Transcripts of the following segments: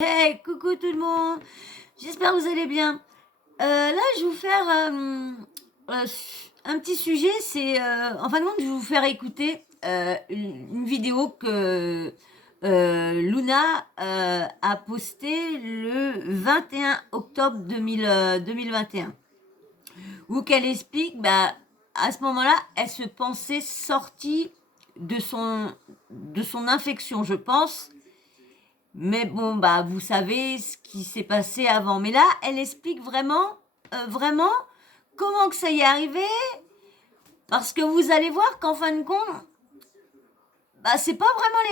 Hey, coucou tout le monde, j'espère que vous allez bien. Là, je vais vous faire un petit sujet, en fin de compte, je vais vous faire écouter une vidéo que Luna a postée le 21 octobre 2021, où qu'elle explique, bah, à ce moment-là, elle se pensait sortie de son infection, je pense. Mais bon, bah, vous savez ce qui s'est passé avant. Mais là, elle explique vraiment comment que ça y est arrivé. Parce que vous allez voir qu'en fin de compte, bah, c'est pas vraiment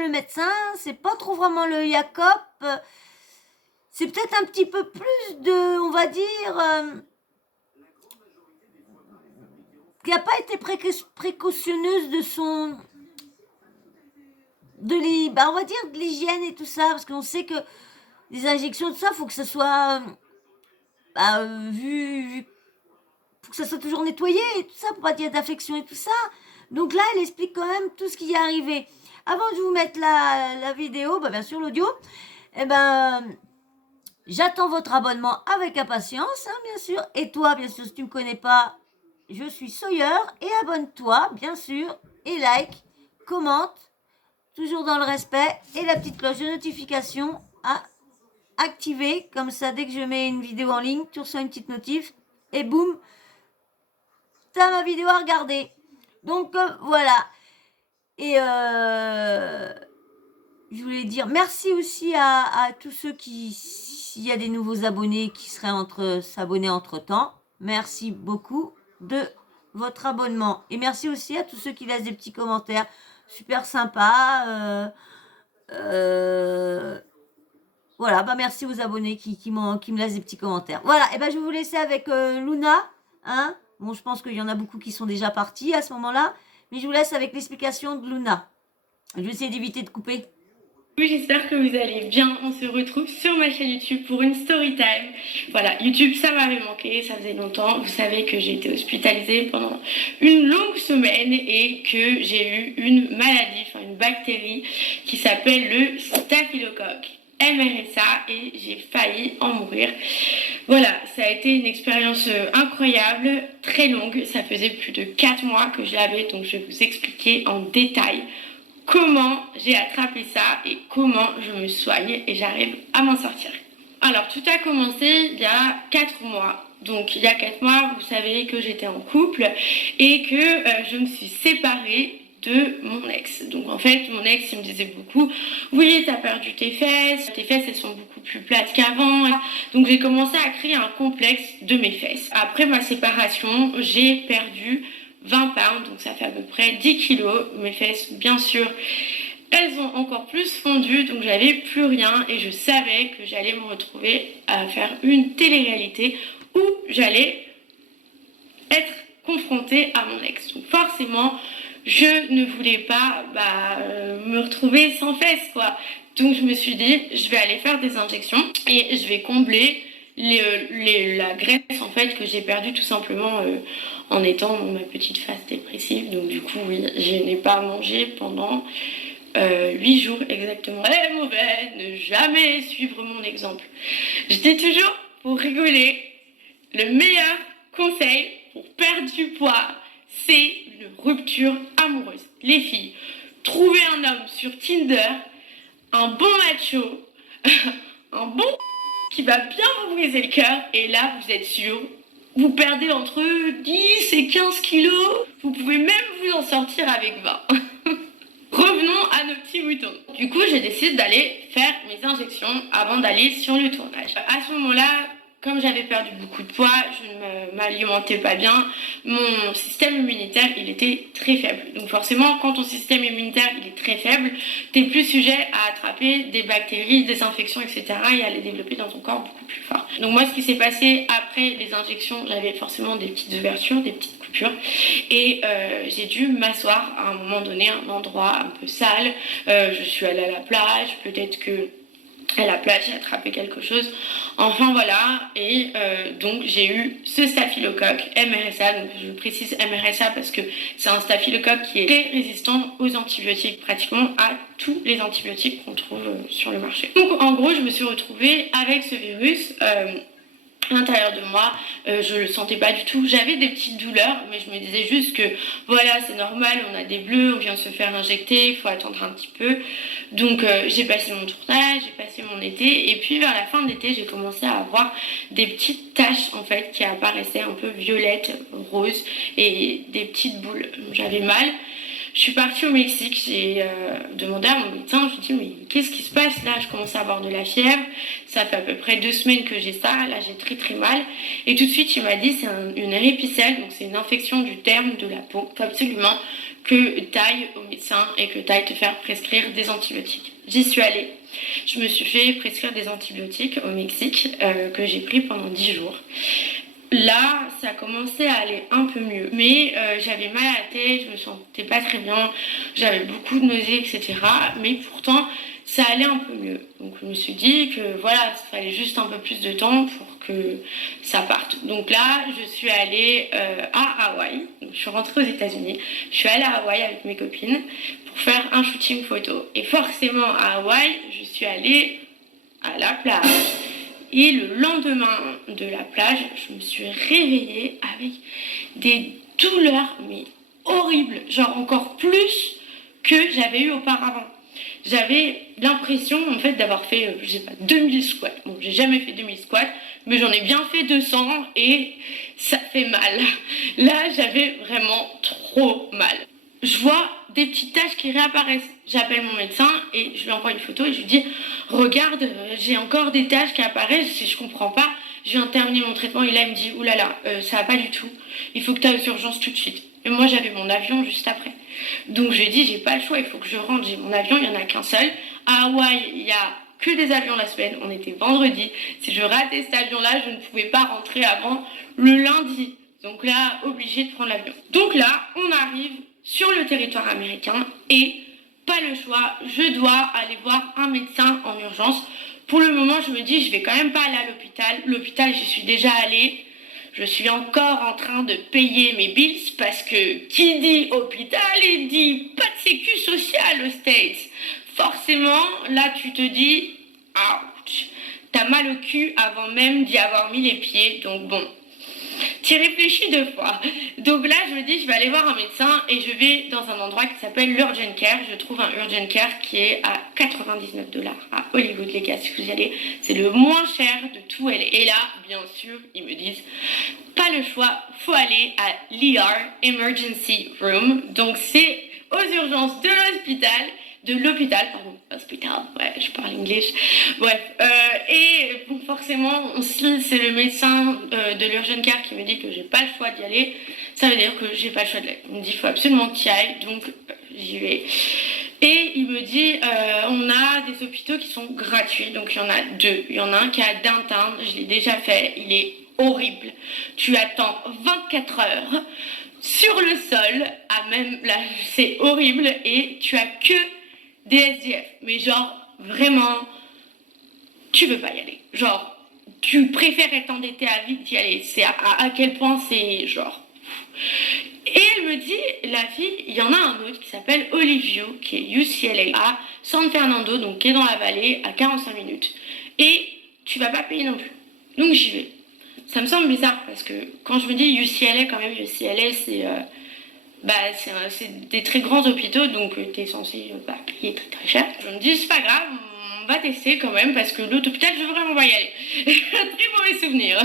le médecin, c'est pas trop vraiment le Jacob. C'est peut-être un petit peu plus de, on va dire, qui n'a pas été précautionneuse bah, on va dire de l'hygiène et tout ça, parce qu'on sait que les injections, tout ça, faut que ça soit bah, faut que ça soit toujours nettoyé et tout ça, pour pas qu'il y ait d'infection et tout ça. Donc là, elle explique quand même tout ce qui y est arrivé. Avant de vous mettre la vidéo, bah, bien sûr l'audio, eh ben, j'attends votre abonnement avec impatience, hein, bien sûr. Et toi, bien sûr, si tu ne me connais pas, je suis Sawyer. Et abonne-toi, bien sûr, et like, commente, toujours dans le respect, et la petite cloche de notification à activer. Comme ça, dès que je mets une vidéo en ligne, tu reçois une petite notif, et boum, t'as ma vidéo à regarder. Donc voilà. Et je voulais dire merci aussi à tous ceux qui, s'il y a des nouveaux abonnés qui seraient s'abonner entre temps, merci beaucoup de votre abonnement. Et merci aussi à tous ceux qui laissent des petits commentaires super sympas. Voilà, bah merci aux abonnés qui me laissent des petits commentaires. Voilà, et ben je vais vous laisser avec Luna, hein. Bon, je pense qu'il y en a beaucoup qui sont déjà partis à ce moment-là, mais je vous laisse avec l'explication de Luna. Je vais essayer d'éviter de couper. Oui, j'espère que vous allez bien. On se retrouve sur ma chaîne YouTube pour une story time. Voilà, YouTube, ça m'avait manqué, ça faisait longtemps. Vous savez que j'ai été hospitalisée pendant une longue semaine et que j'ai eu une maladie, enfin une bactérie qui s'appelle le staphylocoque MRSA et j'ai failli en mourir. Voilà, ça a été une expérience incroyable, très longue. Ça faisait plus de 4 mois que je l'avais, donc je vais vous expliquer en détail comment j'ai attrapé ça et comment je me soigne et j'arrive à m'en sortir. Alors tout a commencé il y a 4 mois. Donc il y a 4 mois, vous savez que j'étais en couple et que je me suis séparée de mon ex. Donc en fait, mon ex, il me disait beaucoup, oui, t'as perdu tes fesses elles sont beaucoup plus plates qu'avant. Donc j'ai commencé à créer un complexe de mes fesses. Après ma séparation, j'ai perdu 20 pounds, donc ça fait à peu près 10 kilos. Mes fesses, bien sûr, elles ont encore plus fondu, donc j'avais plus rien et je savais que j'allais me retrouver à faire une télé-réalité où j'allais être confrontée à mon ex. Donc forcément, je ne voulais pas me retrouver sans fesses, quoi. Donc je me suis dit, je vais aller faire des injections et je vais combler la graisse en fait que j'ai perdue tout simplement en étant dans ma petite phase dépressive. Donc du coup, oui, je n'ai pas mangé pendant 8 jours exactement. Très mauvais, ne jamais suivre mon exemple. Je dis toujours, pour rigoler, le meilleur conseil pour perdre du poids, c'est une rupture amoureuse. Les filles, trouvez un homme sur Tinder, un bon macho, un bon qui va bien vous briser le cœur, et là, vous êtes sûr, vous perdez entre 10 et 15 kilos, vous pouvez même vous en sortir avec 20. Revenons à nos petits moutons. Du coup, j'ai décidé d'aller faire mes injections avant d'aller sur le tournage. À ce moment-là, comme j'avais perdu beaucoup de poids, je ne m'alimentais pas bien, mon système immunitaire, il était très faible. Donc forcément, quand ton système immunitaire, il est très faible, tu es plus sujet à attraper des bactéries, des infections, etc. et à les développer dans ton corps beaucoup plus fort. Donc moi, ce qui s'est passé après les injections, j'avais forcément des petites ouvertures, des petites coupures, et j'ai dû m'asseoir à un moment donné à un endroit un peu sale. Je suis allée à la plage, peut-être que à la plage, j'ai attrapé quelque chose. Enfin voilà, et donc j'ai eu ce staphylocoque MRSA, donc je précise MRSA parce que c'est un staphylocoque qui est très résistant aux antibiotiques, pratiquement à tous les antibiotiques qu'on trouve sur le marché. Donc en gros, je me suis retrouvée avec ce virus à l'intérieur de moi, je le sentais pas du tout. J'avais des petites douleurs, mais je me disais juste que voilà, c'est normal, on a des bleus, on vient de se faire injecter, il faut attendre un petit peu. Donc j'ai passé mon tournage, j'ai passé mon été, et puis vers la fin de l'été, j'ai commencé à avoir des petites taches en fait qui apparaissaient un peu violettes, roses, et des petites boules. J'avais mal. Je suis partie au Mexique, j'ai demandé à mon médecin, je lui ai dit mais qu'est-ce qui se passe là? Je commence à avoir de la fièvre, ça fait à peu près 2 semaines que j'ai ça, là j'ai très très mal. Et tout de suite il m'a dit c'est une éripicelle, donc c'est une infection du derme de la peau. Il faut absolument que tu ailles au médecin et que tu ailles te faire prescrire des antibiotiques. J'y suis allée, je me suis fait prescrire des antibiotiques au Mexique que j'ai pris pendant 10 jours. Là, ça commençait à aller un peu mieux. Mais j'avais mal à la tête, je me sentais pas très bien, j'avais beaucoup de nausées, etc. Mais pourtant, ça allait un peu mieux. Donc je me suis dit que voilà, il fallait juste un peu plus de temps pour que ça parte. Donc là, je suis allée à Hawaï. Donc, je suis rentrée aux États-Unis. Je suis allée à Hawaï avec mes copines pour faire un shooting photo. Et forcément, à Hawaï, je suis allée à la plage. Et le lendemain de la plage, je me suis réveillée avec des douleurs, mais horribles, genre encore plus que j'avais eu auparavant. J'avais l'impression en fait d'avoir fait, je sais pas, 2000 squats. Bon, j'ai jamais fait 2000 squats, mais j'en ai bien fait 200 et ça fait mal. Là, j'avais vraiment trop mal. Je vois des petites taches qui réapparaissent. J'appelle mon médecin et je lui envoie une photo et je lui dis regarde, j'ai encore des taches qui apparaissent, si je comprends pas, je viens de terminer mon traitement et là il me dit oulala, ça va pas du tout, il faut que tu ailles aux urgences tout de suite. Et moi j'avais mon avion juste après. Donc je lui ai dit j'ai pas le choix, il faut que je rentre, j'ai mon avion, il y en a qu'un seul. À Hawaï, il y a que des avions la semaine, on était vendredi. Si je ratais cet avion là, je ne pouvais pas rentrer avant le lundi. Donc là, obligé de prendre l'avion. Donc là, on arrive sur le territoire américain et pas le choix, je dois aller voir un médecin en urgence. Pour le moment, je me dis, je vais quand même pas aller à l'hôpital. L'hôpital, j'y suis déjà allée. Je suis encore en train de payer mes bills parce que qui dit hôpital, il dit pas de sécu sociale aux States. Forcément, là, tu te dis, ouch, t'as mal au cul avant même d'y avoir mis les pieds. Donc bon, tu réfléchis 2 fois. Donc là, je me dis, je vais aller voir un médecin et je vais dans un endroit qui s'appelle l'Urgent Care. Je trouve un Urgent Care qui est à 99 $ à Hollywood, les gars, si vous y allez. C'est le moins cher de tout LA. Et là, bien sûr, ils me disent, pas le choix, faut aller à l'ER, Emergency Room. Donc c'est aux urgences de l'hôpital, pardon, hospital, ouais, je parle anglais. Bref, et bon, forcément, c'est le médecin de l'Urgent Care qui me dit que j'ai pas le choix d'y aller. Ça veut dire que j'ai pas le choix de l'aller. Il me dit, il faut absolument que tu y ailles, donc j'y vais. Et il me dit, on a des hôpitaux qui sont gratuits, donc il y en a 2. Il y en a un qui est à Downtown, je l'ai déjà fait, il est horrible. Tu attends 24 heures sur le sol, à même là, c'est horrible, et tu as que des SDF. Mais genre, vraiment, tu veux pas y aller. Genre, tu préfères t'endetter à vie d'y aller. C'est à quel point c'est genre. Et elle me dit, la fille, il y en a un autre qui s'appelle Olivio, qui est UCLA, à San Fernando, donc qui est dans la vallée, à 45 minutes. Et tu vas pas payer non plus. Donc j'y vais. Ça me semble bizarre parce que quand je me dis UCLA, quand même, UCLA, c'est des très grands hôpitaux, donc tu es censé payer très très cher. Je me dis, c'est pas grave, on va tester quand même parce que l'autre hôpital, je veux vraiment pas y aller. Très mauvais souvenir.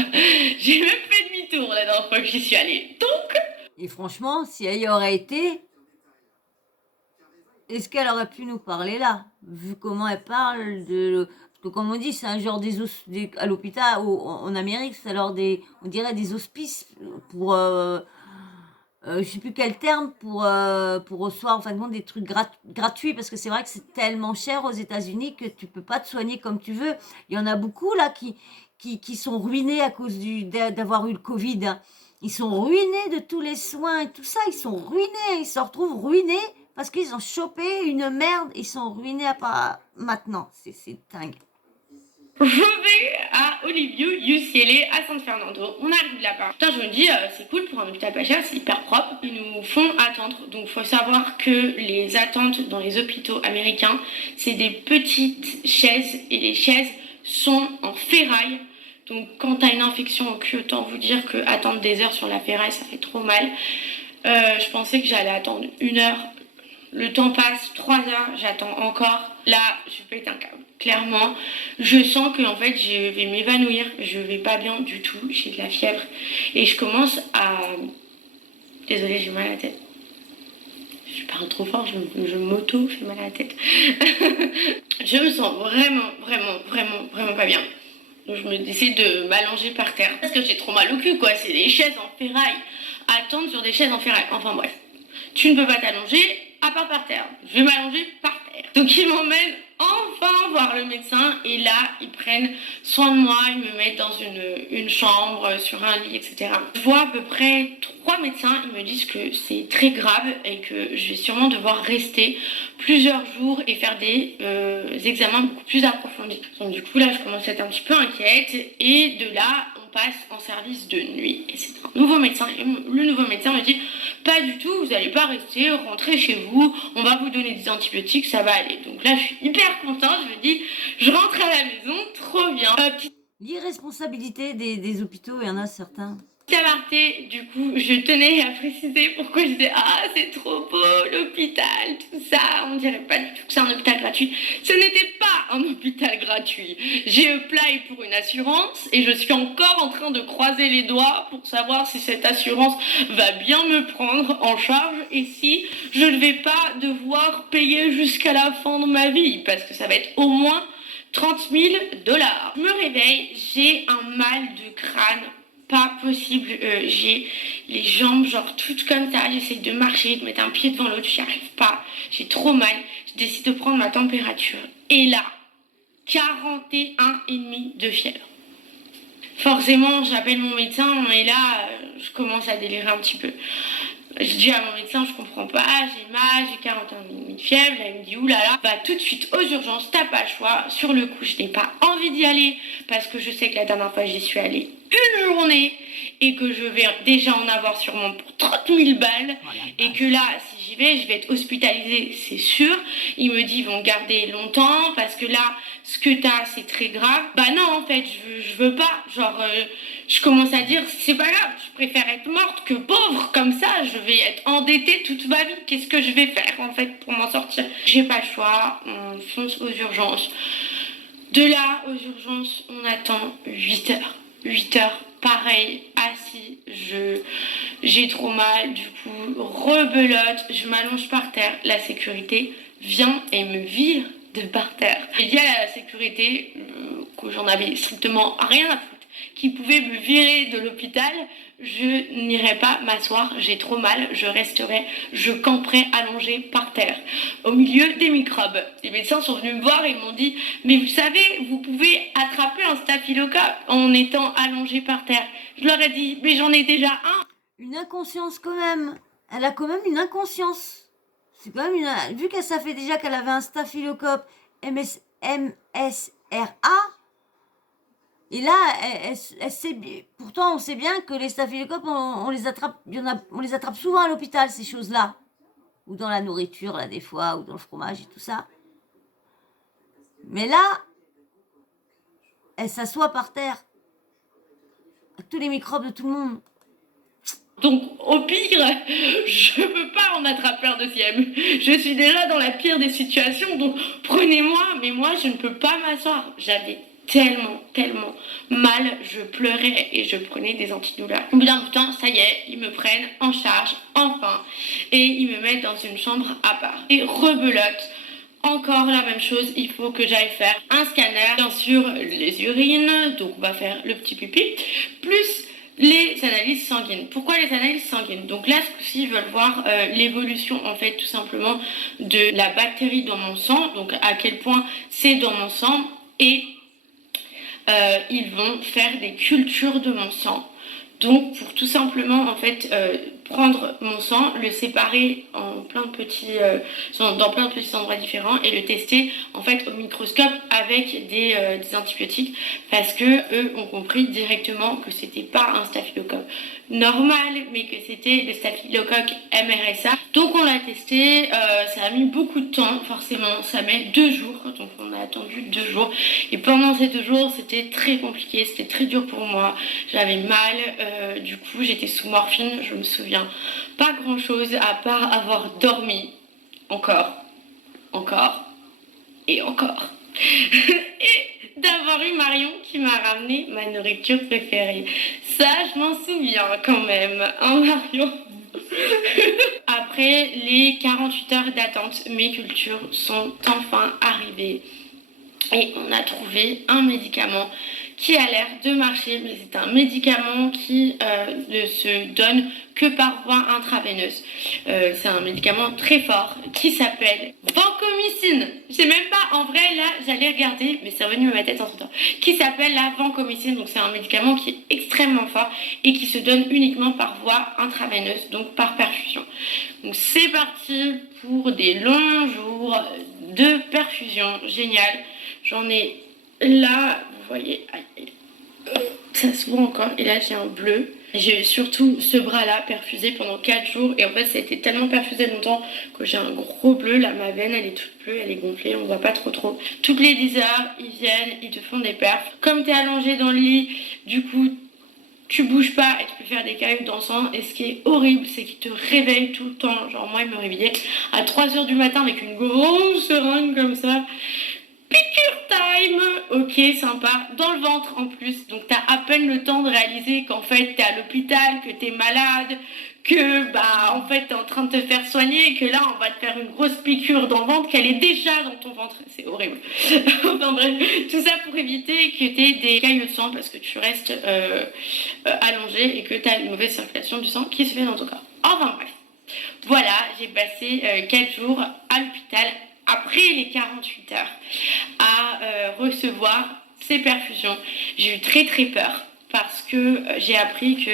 J'ai même fait demi-tour la dernière fois que j'y suis allée. Donc. Et franchement, si elle y aurait été, est-ce qu'elle aurait pu nous parler là? Vu comment elle parle de. Parce que comme on dit, c'est un genre à l'hôpital, en Amérique, c'est alors on dirait des hospices pour. Je sais plus quel terme pour recevoir en fin de compte des trucs gratuits parce que c'est vrai que c'est tellement cher aux États-Unis que tu peux pas te soigner comme tu veux. Il y en a beaucoup là qui sont ruinés à cause d'avoir eu le Covid, hein. Ils sont ruinés de tous les soins et tout ça, ils sont ruinés, ils se retrouvent ruinés parce qu'ils ont chopé une merde, ils sont ruinés à part maintenant, c'est dingue. Je vais à Olivio UCLA à San Fernando. On arrive là-bas. Putain, je me dis, c'est cool pour un hôpital pas cher, c'est hyper propre. Ils nous font attendre. Donc, faut savoir que les attentes dans les hôpitaux américains, c'est des petites chaises et les chaises sont en ferraille. Donc, quand t'as une infection au cul, autant vous dire que attendre des heures sur la ferraille, ça fait trop mal. Je pensais que j'allais attendre 1 heure. Le temps passe, 3 heures, j'attends encore. Là, je pète un câble. Clairement, je sens que en fait, je vais m'évanouir. Je vais pas bien du tout. J'ai de la fièvre. Et je commence à... Désolée, j'ai mal à la tête. Je parle trop fort, je m'auto-fais mal à la tête. Je me sens vraiment pas bien. Donc je me décide de m'allonger par terre. Parce que j'ai trop mal au cul, quoi. C'est des chaises en ferraille. Attendre sur des chaises en ferraille. Enfin bref. Tu ne peux pas t'allonger à part par terre. Je vais m'allonger par terre. Donc ils m'emmènent enfin voir le médecin. Et là, ils prennent soin de moi. Ils me mettent dans une chambre, sur un lit, etc. Je vois à peu près 3 médecins. Ils me disent que c'est très grave et que je vais sûrement devoir rester plusieurs jours et faire des examens beaucoup plus approfondis. Donc du coup, là, je commence à être un petit peu inquiète. Et de là, on passe en service de nuit. Et c'est un nouveau médecin. Et le nouveau médecin me dit... Pas du tout, vous n'allez pas rester, rentrez chez vous, on va vous donner des antibiotiques, ça va aller. Donc là, je suis hyper contente, je me dis, je rentre à la maison, trop bien. L'irresponsabilité des hôpitaux, il y en a certains. Aparté, du coup, je tenais à préciser pourquoi je disais ah c'est trop beau l'hôpital, tout ça. On dirait pas du tout que c'est un hôpital gratuit. Ce n'était pas un hôpital gratuit. J'ai appelé pour une assurance et je suis encore en train de croiser les doigts pour savoir si cette assurance va bien me prendre en charge et si je ne vais pas devoir payer jusqu'à la fin de ma vie parce que ça va être au moins 30 000 $. Je me réveille, j'ai un mal de crâne. Pas possible, j'ai les jambes genre toutes comme ça, j'essaie de marcher, de mettre un pied devant l'autre, j'y arrive pas, j'ai trop mal, je décide de prendre ma température. Et là, 41,5 de fièvre. Forcément, j'appelle mon médecin et là, je commence à délirer un petit peu. Je dis à mon médecin, je comprends pas, j'ai mal, j'ai 41,5 de fièvre. Là, il me dit, oulala, va tout de suite aux urgences, t'as pas le choix. Sur le coup, je n'ai pas envie d'y aller parce que je sais que la dernière fois, j'y suis allée une journée et que je vais déjà en avoir sûrement pour 30 000 balles. Et que là, si j'y vais, je vais être hospitalisée, c'est sûr. Il me dit, ils vont garder longtemps parce que là, ce que t'as, c'est très grave. Bah non, en fait, je veux pas. Genre, je commence à dire, c'est pas grave, je préfère être morte que pauvre. Comme ça, je vais être endettée toute ma vie. Qu'est-ce que je vais faire, en fait, pour m'en sortir? J'ai pas le choix, on fonce aux urgences. De là, aux urgences, on attend 8 heures. 8 heures, pareil, assis, j'ai trop mal, du coup, rebelote, je m'allonge par terre, la sécurité vient et me vire de par terre. J'ai dit à la sécurité que j'en avais strictement rien à foutre, qu'ils pouvaient me virer de l'hôpital, je n'irai pas m'asseoir, j'ai trop mal, je camperai allongée par terre, au milieu des microbes. Les médecins sont venus me voir et m'ont dit, mais vous savez, vous pouvez attraper un staphylocoque en étant allongée par terre. Je leur ai dit, mais j'en ai déjà un. Une inconscience quand même. Elle a quand même une inconscience. C'est quand même vu que ça fait déjà qu'elle avait un staphylocoque MSRA. Et là, elle sait, pourtant, on sait bien que les staphylococques, on les attrape, on les attrape souvent à l'hôpital, ces choses-là. Ou dans la nourriture, là, des fois, ou dans le fromage et tout ça. Mais là, elle s'assoit par terre. Avec tous les microbes de tout le monde. Donc, au pire, je peux pas en attraper un deuxième. Je suis déjà dans la pire des situations, donc prenez-moi, mais moi, je ne peux pas m'asseoir. J'avais tellement mal, je pleurais et je prenais des antidouleurs. Au bout d'un temps, ça y est, ils me prennent en charge, enfin, et ils me mettent dans une chambre à part. Et rebelote, encore la même chose, il faut que j'aille faire un scanner, bien sûr les urines, donc on va faire le petit pipi, plus les analyses sanguines. Pourquoi les analyses sanguines? Donc là, ce coup-ci, ils veulent voir l'évolution, en fait, tout simplement, de la bactérie dans mon sang, donc à quel point c'est dans mon sang, et ils vont faire des cultures de mon sang. Donc, pour tout simplement, en fait, prendre mon sang, le séparer en plein de petits, dans plein de petits endroits différents et le tester en fait au microscope avec des antibiotiques parce que eux ont compris directement que c'était pas un staphylocoque normal mais que c'était le staphylocoque MRSA. Donc on l'a testé, ça a mis beaucoup de temps forcément, ça met 2 jours, donc on a attendu 2 jours et pendant ces 2 jours c'était très compliqué, c'était très dur pour moi, j'avais mal, du coup j'étais sous morphine, je me souviens pas grand chose à part avoir dormi encore et encore et d'avoir eu Marion qui m'a ramené ma nourriture préférée. Ça je m'en souviens quand même, hein Marion. Après les 48 heures d'attente, mes cultures sont enfin arrivées et on a trouvé un médicament qui a l'air de marcher, mais c'est un médicament qui ne se donne que par voie intraveineuse. C'est un médicament très fort qui s'appelle vancomycine. Je sais même pas, en vrai là j'allais regarder, mais c'est revenu à ma tête entre temps. Qui s'appelle la vancomycine, donc c'est un médicament qui est extrêmement fort et qui se donne uniquement par voie intraveineuse, donc par perfusion. Donc c'est parti pour des longs jours de perfusion, génial. J'en ai là, vous voyez, ça se voit encore, et là j'ai un bleu. J'ai surtout ce bras-là perfusé pendant 4 jours, et en fait ça a été tellement perfusé longtemps que j'ai un gros bleu. Là ma veine elle est toute bleue, elle est gonflée, on voit pas trop. Toutes les 10 heures, ils viennent, ils te font des perfs. Comme t'es allongé dans le lit, du coup tu bouges pas et tu peux faire des caillots dans le sang. Et ce qui est horrible, c'est qu'ils te réveillent tout le temps. Genre moi il me réveillait à 3 heures du matin avec une grosse seringue comme ça. Piqûre time, ok, sympa, dans le ventre en plus, donc t'as à peine le temps de réaliser qu'en fait t'es à l'hôpital, que t'es malade, que bah en fait t'es en train de te faire soigner, que là on va te faire une grosse piqûre dans le ventre, qu'elle est déjà dans ton ventre, c'est horrible. Enfin bref, tout ça pour éviter que t'aies des caillots de sang parce que tu restes allongé et que t'as une mauvaise circulation du sang qui se fait dans ton corps. Enfin bref, voilà, j'ai passé 4 jours à l'hôpital après les 48 heures à recevoir ces perfusions. J'ai eu très peur parce que j'ai appris que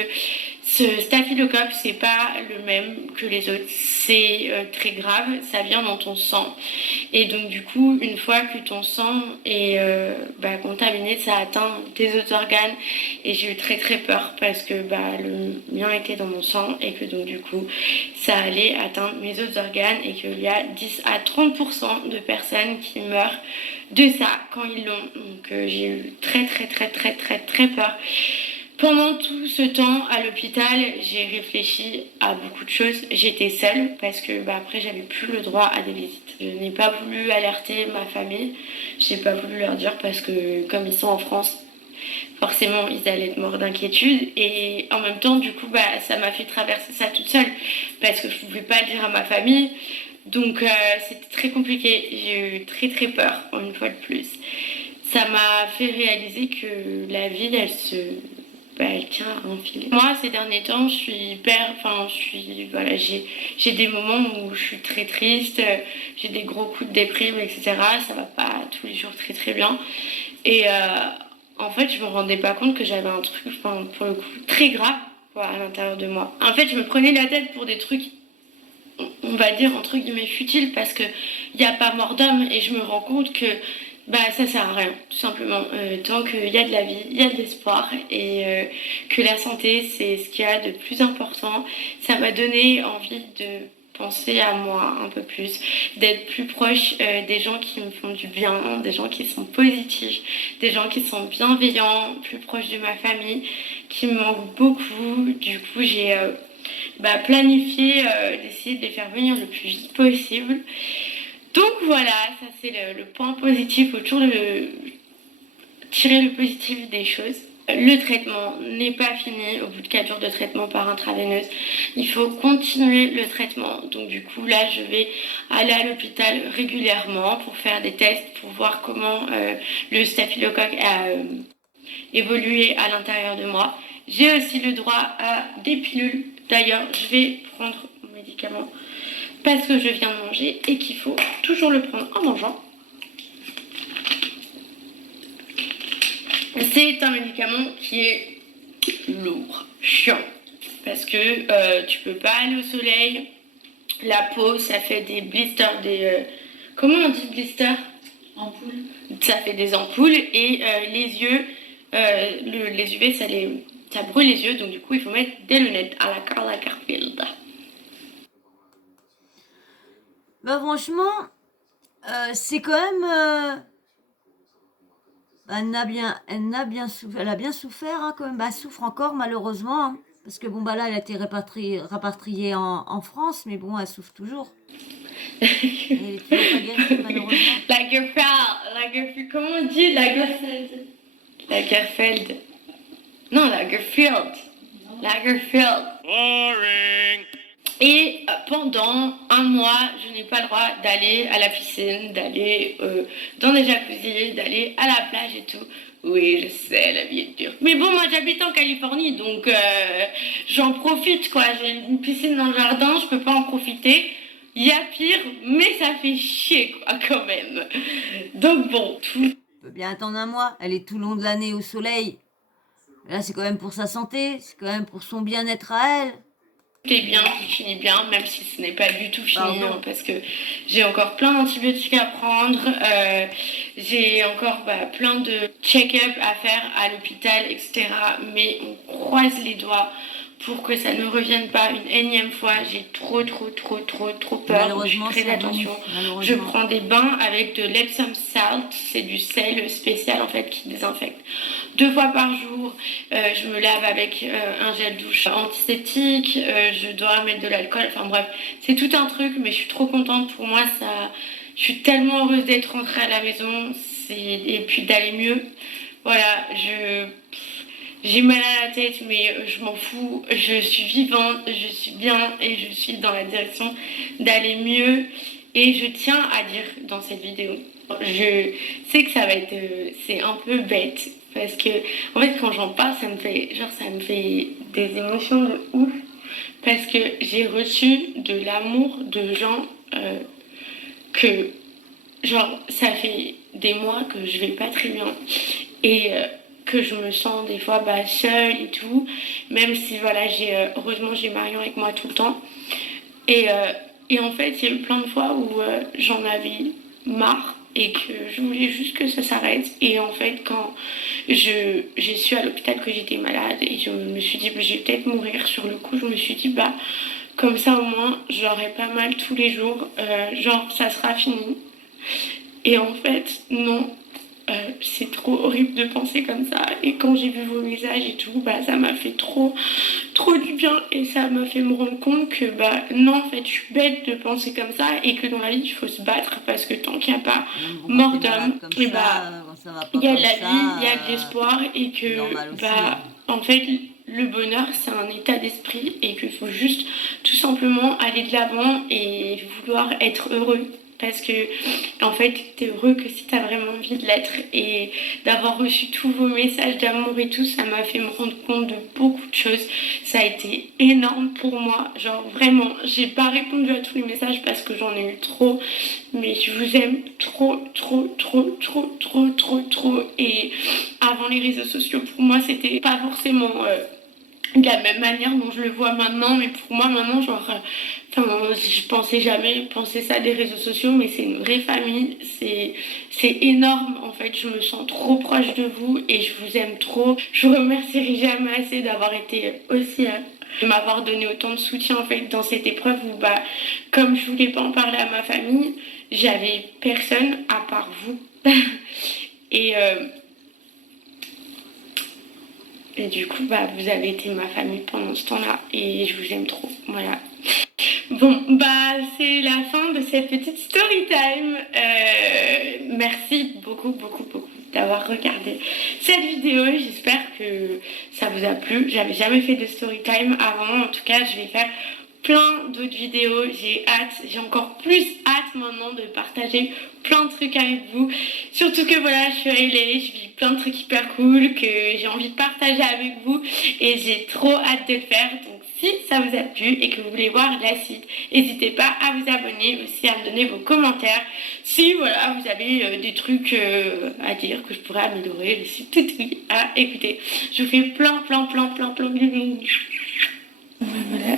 ce staphylocoque c'est pas le même que les autres, c'est très grave, ça vient dans ton sang et donc du coup une fois que ton sang est contaminé, ça atteint tes autres organes et j'ai eu très peur parce que le mien était dans mon sang et que donc du coup ça allait atteindre mes autres organes et qu'il y a 10 à 30% de personnes qui meurent de ça quand ils l'ont. Donc j'ai eu très peur. Pendant tout ce temps à l'hôpital, j'ai réfléchi à beaucoup de choses. J'étais seule parce que après j'avais plus le droit à des visites. Je n'ai pas voulu alerter ma famille, j'ai pas voulu leur dire parce que comme ils sont en France, forcément ils allaient être morts d'inquiétude et en même temps du coup ça m'a fait traverser ça toute seule parce que je pouvais pas le dire à ma famille. Donc c'était très compliqué, j'ai eu très peur une fois de plus. Ça m'a fait réaliser que la vie elle tient à un fil. Moi ces derniers temps je suis j'ai des moments où je suis très triste, j'ai des gros coups de déprime, etc. Ça va pas tous les jours très bien. Et en fait je me rendais pas compte que j'avais un truc, pour le coup, très grave à l'intérieur de moi. En fait je me prenais la tête pour des trucs, on va dire entre guillemets futiles parce que il n'y a pas mort d'homme et je me rends compte que ça sert à rien tout simplement, tant qu'il y a de la vie, il y a de l'espoir et que la santé c'est ce qu'il y a de plus important. Ça m'a donné envie de penser à moi un peu plus, d'être plus proche des gens qui me font du bien, des gens qui sont positifs, des gens qui sont bienveillants, plus proche de ma famille qui me manque beaucoup. Du coup j'ai planifié d'essayer de les faire venir le plus vite possible. Donc voilà, ça c'est le point positif, autour de tirer le positif des choses. Le traitement n'est pas fini au bout de 4 jours de traitement par intraveineuse. Il faut continuer le traitement. Donc du coup là je vais aller à l'hôpital régulièrement pour faire des tests, pour voir comment le staphylocoque a évolué à l'intérieur de moi. J'ai aussi le droit à des pilules. D'ailleurs je vais prendre mon médicament parce que je viens de manger et qu'il faut toujours le prendre en mangeant. C'est un médicament qui est lourd, chiant, parce que tu peux pas aller au soleil. La peau, ça fait des blisters, comment on dit blister? Ampoule. Ça fait des ampoules et les yeux, les UV, ça brûle les yeux, donc du coup il faut mettre des lunettes à la Carla Garfield. Bah franchement, c'est quand même... elle a bien souffert hein, quand même. Bah, elle souffre encore malheureusement. Hein, parce que bon bah là elle a été rapatriée en France, mais bon elle souffre toujours. Elle est toujours pas guérie malheureusement. La Garfield, comment on dit la Garfield. Non, la Garfield. Boring. Et pendant un mois, je n'ai pas le droit d'aller à la piscine, d'aller dans des jacuzzis, d'aller à la plage et tout. Oui, je sais, la vie est dure. Mais bon, moi j'habite en Californie, donc j'en profite quoi. J'ai une piscine dans le jardin, je peux pas en profiter. Il y a pire, mais ça fait chier quoi quand même. Donc bon, tout. Elle peut bien attendre un mois. Elle est tout le long de l'année au soleil. Là c'est quand même pour sa santé, c'est quand même pour son bien-être à elle. Tout est bien, qui finit bien, même si ce n'est pas du tout fini, Pardon. parce que j'ai encore plein d'antibiotiques à prendre, j'ai encore plein de check-up à faire à l'hôpital, etc. Mais on croise les doigts pour que ça ne revienne pas une énième fois. J'ai trop peur. Malheureusement, je fais très attention. Je prends des bains avec de l'Epsom salt, c'est du sel spécial en fait qui désinfecte 2 fois par jour. Je me lave avec un gel douche antiseptique. Je dois mettre de l'alcool. Enfin bref, c'est tout un truc, mais je suis trop contente. Pour moi, je suis tellement heureuse d'être rentrée à la maison et puis d'aller mieux. Voilà, j'ai mal à la tête, mais je m'en fous. Je suis vivante, je suis bien et je suis dans la direction d'aller mieux. Et je tiens à dire dans cette vidéo, je sais que ça va être, c'est un peu bête parce que en fait quand j'en parle, ça me fait des émotions de ouf parce que j'ai reçu de l'amour de gens que genre ça fait des mois que je vais pas très bien et que je me sens des fois seule et tout, même si voilà heureusement j'ai Marion avec moi tout le temps et en fait il y a eu plein de fois où j'en avais marre et que je voulais juste que ça s'arrête. Et en fait quand j'ai su à l'hôpital que j'étais malade et je me suis dit je vais peut-être mourir, sur le coup je me suis dit comme ça au moins j'aurai pas mal tous les jours, genre ça sera fini. Et en fait, non, c'est trop horrible de penser comme ça. Et quand j'ai vu vos messages et tout, ça m'a fait trop du bien. Et ça m'a fait me rendre compte que non, en fait, je suis bête de penser comme ça. Et que dans la vie, il faut se battre parce que tant qu'il n'y a pas mort d'homme, il y a de la vie, il y a de l'espoir. Et que, en fait, le bonheur, c'est un état d'esprit. Et qu'il faut juste tout simplement aller de l'avant et vouloir être heureux. Parce que, en fait, t'es heureux que si t'as vraiment envie de l'être. Et d'avoir reçu tous vos messages d'amour et tout, ça m'a fait me rendre compte de beaucoup de choses. Ça a été énorme pour moi. Genre, vraiment, j'ai pas répondu à tous les messages parce que j'en ai eu trop. Mais je vous aime trop. Et avant les réseaux sociaux, pour moi, c'était pas forcément... de la même manière dont je le vois maintenant, mais pour moi maintenant je pensais jamais penser ça des réseaux sociaux, mais c'est une vraie famille, c'est énorme en fait, je me sens trop proche de vous et je vous aime trop. Je vous remercierai jamais assez d'avoir été aussi de m'avoir donné autant de soutien en fait dans cette épreuve où comme je voulais pas en parler à ma famille, j'avais personne à part vous. Et du coup, vous avez été ma famille pendant ce temps-là et je vous aime trop. Voilà. Bon, c'est la fin de cette petite story time. Merci beaucoup d'avoir regardé cette vidéo. J'espère que ça vous a plu. J'avais jamais fait de story time avant. En tout cas, je vais faire plein d'autres vidéos, j'ai encore plus hâte maintenant de partager plein de trucs avec vous, surtout que voilà, je suis à LA, je vis plein de trucs hyper cool que j'ai envie de partager avec vous et j'ai trop hâte de le faire. Donc si ça vous a plu et que vous voulez voir la suite, n'hésitez pas à vous abonner, aussi à me donner vos commentaires si voilà vous avez des trucs à dire que je pourrais améliorer. Je suis toute oui à écouter. Je vous fais plein de bisous. Voilà.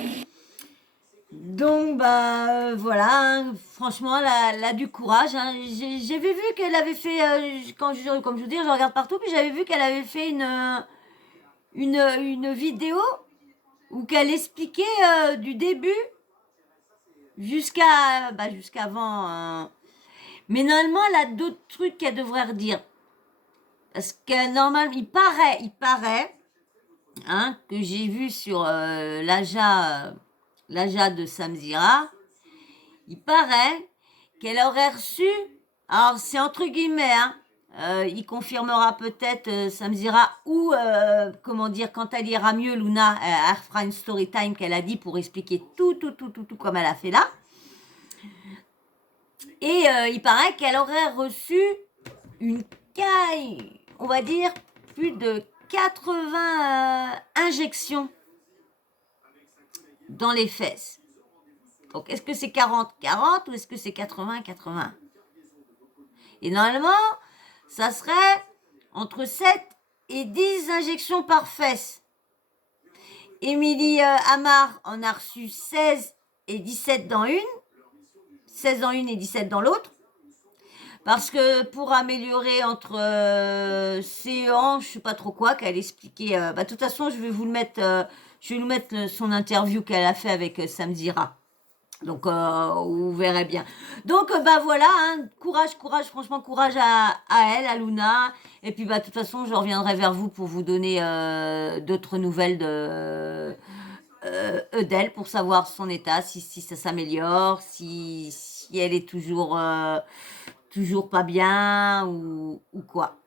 Donc, bah, voilà, hein, franchement, elle a du courage. Hein. J'avais vu qu'elle avait fait, comme je vous dis, je regarde partout, puis j'avais vu qu'elle avait fait une vidéo où qu'elle expliquait du début jusqu'avant. Mais normalement, elle a d'autres trucs qu'elle devrait redire. Parce que normalement, il paraît, hein, que j'ai vu sur l'Aja de Samzira, il paraît qu'elle aurait reçu, alors c'est entre guillemets, hein, il confirmera peut-être, Samzira, ou comment dire, quand elle ira mieux, Luna, elle fera une story time qu'elle a dit pour expliquer tout comme elle a fait là. Et il paraît qu'elle aurait reçu une caille, on va dire, plus de 80 injections dans les fesses. Donc, est-ce que c'est 40-40 ou est-ce que c'est 80-80? Et normalement, ça serait entre 7 et 10 injections par fesse. Émilie Amar en a reçu 16 et 17 dans une. 16 dans une et 17 dans l'autre. Parce que pour améliorer entre ses hanches, je sais pas trop quoi, qu'elle expliquait. De toute façon, je vais vous mettre son interview qu'elle a fait avec Samzira. Donc, vous verrez bien. Donc, voilà, hein, courage, franchement, courage à elle, à Luna. Et puis, de toute façon, je reviendrai vers vous pour vous donner d'autres nouvelles d'elle, pour savoir son état, si ça s'améliore, si elle est toujours pas bien ou quoi.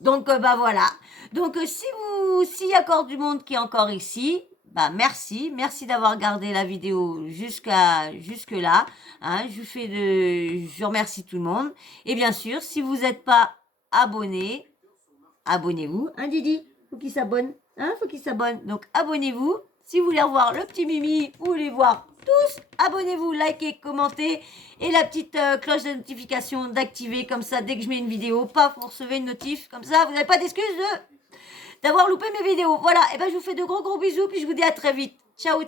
Donc, voilà. Donc, s'il y a encore du monde qui est encore ici, merci d'avoir regardé la vidéo jusque-là. Hein, je remercie tout le monde. Et bien sûr, si vous n'êtes pas abonné, abonnez-vous. Hein, Didi? Faut qu'il s'abonne. Hein, faut qu'il s'abonne. Donc, abonnez-vous. Si vous voulez revoir le petit Mimi, vous voulez voir tous, abonnez-vous, likez, commentez et la petite cloche de notification d'activer, comme ça, dès que je mets une vidéo, paf, vous recevez une notif, comme ça, vous n'avez pas d'excuse d'avoir loupé mes vidéos. Voilà, et je vous fais de gros bisous, puis je vous dis à très vite. Ciao.